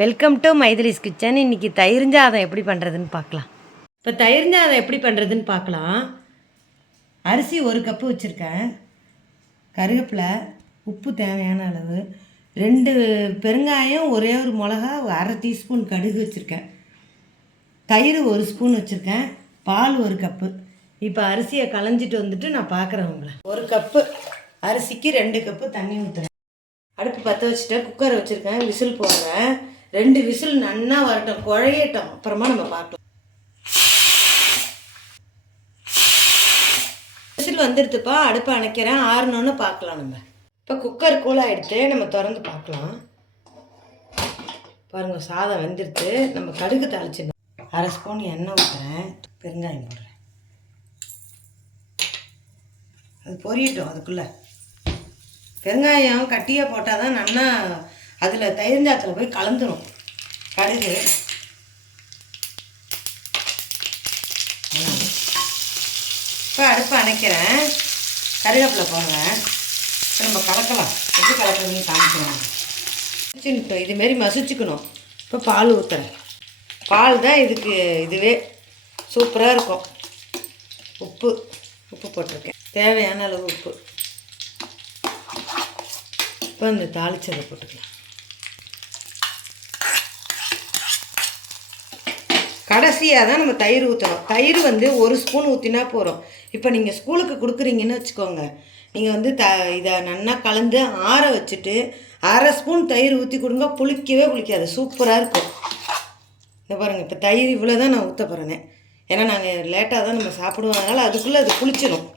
Welcome to மைதிலிஸ் kitchen. இன்றைக்கி தயிர்ஞ்சாதம் எப்படி பண்ணுறதுன்னு பார்க்கலாம். இப்போ தயிர்ஞ்சாதம் எப்படி பண்ணுறதுன்னு பார்க்கலாம். அரிசி 1 கப்பு வச்சுருக்கேன், கருவேப்பிலை, உப்பு தேவையான அளவு, 2 பெருங்காயம், ஒரே ஒரு மிளகா, 1/2 டீஸ்பூன் கடுகு வச்சுருக்கேன், தயிர் 1 ஸ்பூன் வச்சுருக்கேன், பால் 1 கப்பு. இப்போ அரிசியை களைஞ்சிட்டு வந்துட்டு நான் பார்க்குறேன் உங்களை. 1 கப்பு அரிசிக்கு 2 கப்பு தண்ணி ஊற்றுறேன். அடுப்பு பற்ற வச்சுட்டேன், குக்கரை வச்சுருக்கேன், விசில் போடுறேன். 2 விசில் நன்னா வரட்டும், குழையட்டும், அப்புறமா நம்ம பார்க்கலாம். விசில் வந்துடுதுப்பா, அடுப்பை அணைக்கிறேன், ஆறணுன்னு பார்க்கலாம். நம்ம இப்போ குக்கர் கூலாகிடுத்து, நம்ம திறந்து பார்க்கலாம். பாருங்கள், சாதம் வெந்துடுத்து. நம்ம கடுகு தாளிச்சிடணும். 1/2 ஸ்பூன் எண்ணெய் ஊற்றுறேன், பெருங்காயம் போடுறேன். அது பொரியட்டும். அதுக்குள்ளே பெருங்காயம் கட்டியாக போட்டால் தான் நல்லா அதில் தயிர்ஞ்சாத்தில் போய் கலந்துடும். கடுகு, இப்போ அடுப்பை அணைக்கிறேன், கருவேப்பிலை போடுறேன். இப்போ நம்ம கலக்கலாம். எப்படி கலக்கணும்னு காமிக்கிறோம். மசிச்சுக்கணும், இதுமாரி மசிச்சுக்கணும். இப்போ பால் ஊற்றுறேன். பால் தான் இதுவே சூப்பராக இருக்கும். உப்பு போட்டிருக்கேன், தேவையான அளவு உப்பு. இப்போ இந்த தாளிச்சதை போட்டுக்கலாம். கடைசியாக தான் நம்ம தயிர் ஊற்றணும். தயிர் 1 ஸ்பூன் ஊற்றினா போகிறோம். இப்போ நீங்கள் ஸ்கூலுக்கு கொடுக்குறீங்கன்னு வச்சுக்கோங்க, நீங்கள் இதை நல்லா கலந்து ஆற வச்சுட்டு 1/2 ஸ்பூன் தயிர் ஊற்றி கொடுங்க. புளிக்கவே புளிக்காது, சூப்பராக இருக்கும். இதை பாருங்கள், இப்போ தயிர் இவ்வளோ தான் நான் ஊற்ற போகிறேனே. ஏன்னா நாங்கள் லேட்டாக தான் நம்ம சாப்பிடுவோம், அதனால் அதுக்குள்ளே அது புளிச்சிடும்.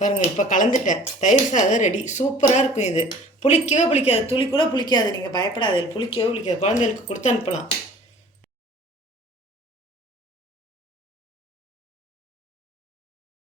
பாருங்கள், இப்போ கலந்துட்டேன். தயிர் சாதம் ரெடி. சூப்பராக இருக்கும். இது புளிக்கவே புளிக்காது, துளி கூட புளிக்காது. நீங்கள் பயப்படாது, புளிக்கவே புளிக்காது. குழந்தைகளுக்கு கொடுத்து அனுப்பலாம்.